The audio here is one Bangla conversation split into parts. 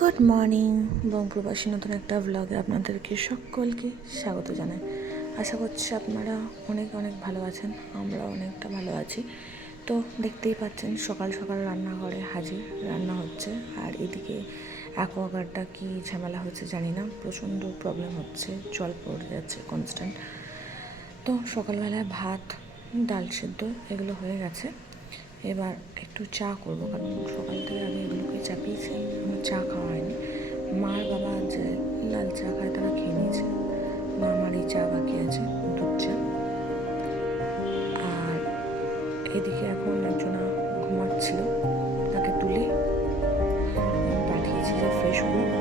গুড মর্নিং বঙ্গপ্রবাসী নতুন একটা ব্লগে আপনাদেরকে সকলকে স্বাগত জানাই। আশা করছি আপনারা অনেক অনেক ভালো আছেন আমরা অনেকটা ভালো আছি। তো দেখতেই পাচ্ছেন, সকাল সকাল রান্নাঘরে হাজির, রান্না হচ্ছে। আর এদিকে অ্যাকোয়াগার্ডটা কী ঝামেলা হচ্ছে জানি না, প্রচণ্ড প্রবলেম হচ্ছে, জল পড়ে যাচ্ছে কনস্ট্যান্ট তো সকালবেলায় ভাত, ডাল সেদ্ধ, এগুলো হয়ে গেছে। এবার একটু চা করব, কারণ সকাল থেকে আমি এগুলোকে চাপিয়েছি, আমার চা খাওয়া হয়নি। মার বাবা যে লাল চা খায়, তারা খেয়ে নিয়েছে। মা আমার এই চা বাকি আছে, দুধ চা। আর এদিকে এখন একজনা ঘুমাচ্ছিল, তাকে তুলে পাঠিয়েছি যে ফ্রেশ হব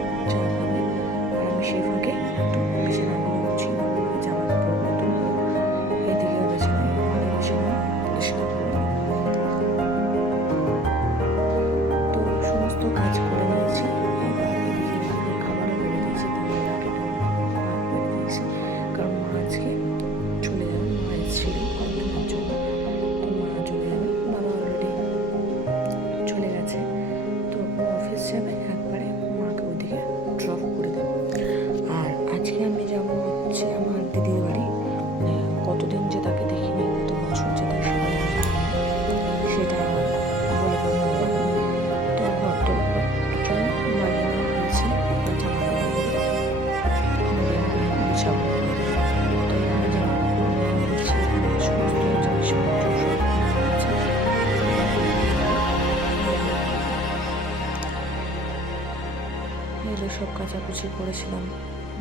কাচাকুচি করেছিলাম।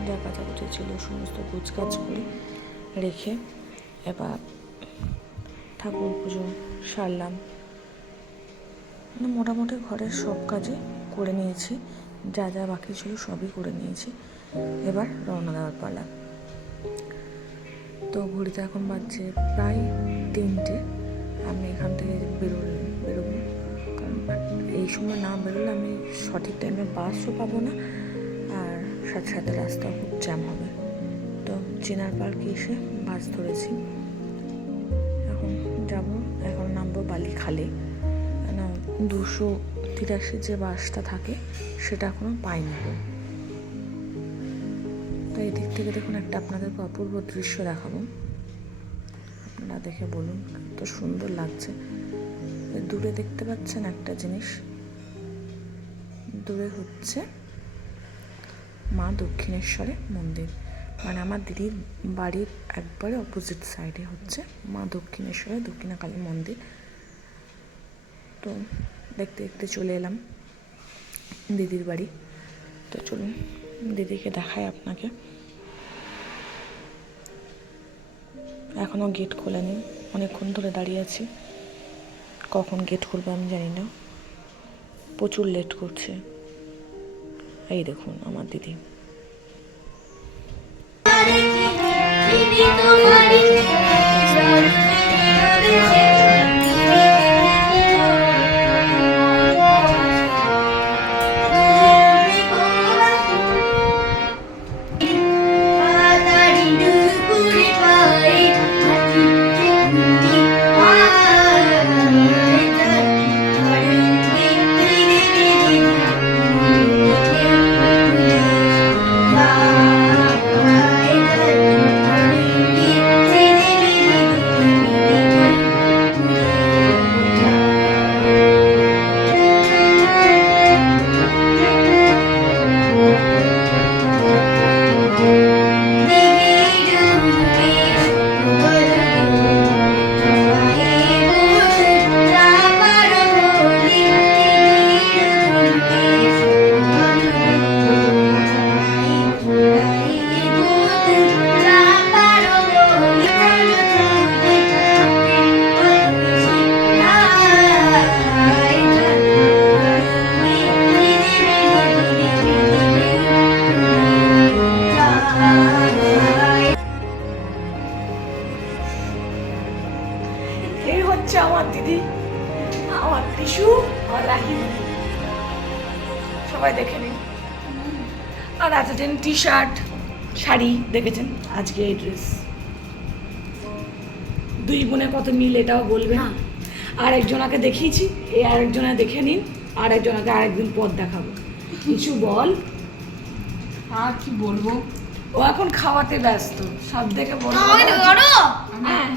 যা কাচাকুচি ছিল সমস্ত কুচকাচ করে রেখে এবার ঠাকুর পুজো সারলাম। মানে মোটামুটি ঘরের সব কাজই করে নিয়েছি। যা যা বাকি ছিল সবই করে নিয়েছি। এবার রওনা দেওয়ার পালা। তো ঘড়িতে এখন বাজছে প্রায় তিনটে। আমি এখান থেকে বেরো বেরোবো। কারণ এই সময় না বেরোলে আমি সঠিক টাইমে বাসও পাবো না। সাথে সাথে রাস্তা খুব জ্যাম হবে। তো চিনার পার্কে এসে বাস ধরেছি। এখন যাব, এখন নামবো বালিখালে। দুশো তিরাশি যে বাসটা থাকে, সেটা এখনও পাইনি। তো এই দিক থেকে দেখুন একটা আপনাদেরকে অপূর্ব দৃশ্য দেখাবো। আপনারা দেখে বলুন, কত সুন্দর লাগছে। দূরে দেখতে পাচ্ছেন একটা জিনিস। দূরে হচ্ছে মা দক্ষিণেশ্বরে মন্দির। মানে আমার দিদির বাড়ির একবারে অপোজিট সাইডে হচ্ছে মা দক্ষিণেশ্বরের দক্ষিণাকালী মন্দির। তো দেখতে দেখতে চলে এলাম দিদির বাড়ি। তো চলুন দিদিকে দেখাই আপনাকে। এখনও গেট খোলেনি, অনেকক্ষণ ধরে দাঁড়িয়ে আছি। কখন গেট খুলবে আমি জানি না। প্রচুর লেট করছে। এই দেখুন আমার দিদি। সবাই দেখে নিন। আর এতদিন টি শার্ট শাড়ি দেখেছেন? আজকে এই ড্রেস দুই বোনে কত মিল এটাও বলবেন? আর একজনাকে দেখিয়েছি এই আরেকজনা দেখে নিন আরেকজনকে আরেকদিন পথ দেখাবো। কিছু বল? আর কি বলব? ও এখন খাওয়াতে ব্যস্ত সব থেকে বড়। হ্যাঁ।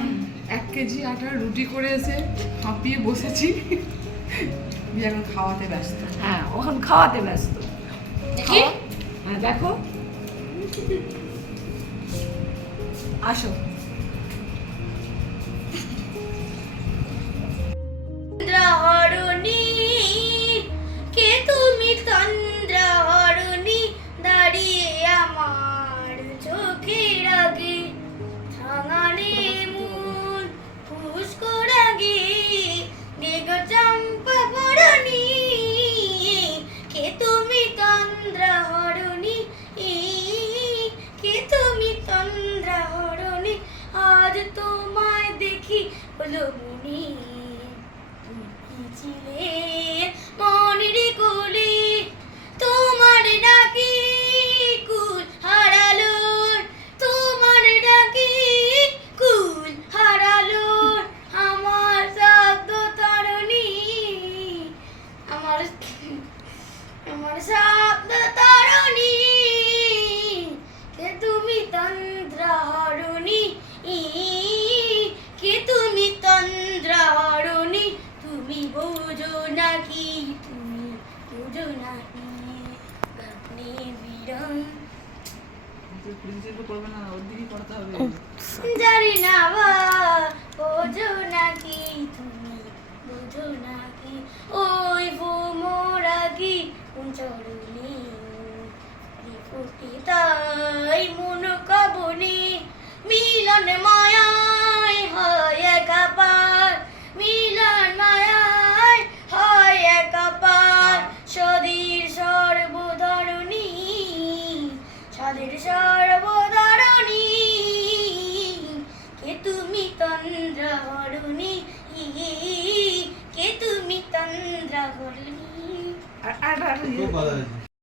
এক কেজি আটার রুটি করে এসে হাঁপিয়ে বসেছি। এখন খাওয়াতে ব্যস্ত। হ্যাঁ ও এখন খাওয়াতে ব্যস্ত। দেখি হ্যাঁ দেখো। আসো। চন্দ্রহরণী কে তুমি চন্দ্রহরণী? দাঁড়িয়ে আমার চোখের আগে ভাঙানে মন মেঘ হলো মুনি ছিলে? জানি না বোঝো নাকি তুমি, বোঝো নাকি? ওই ভোমরা কি ফুটি তাই মন কাবনে মিলন মায়ায় হয় একাপার মিলন মায়ায় হয় একাপার সদীর সর্বধরণী, সাদের সর্বধরণী তন্দ্র হরণী কে তুমি তন্দ্র হরণী আর আর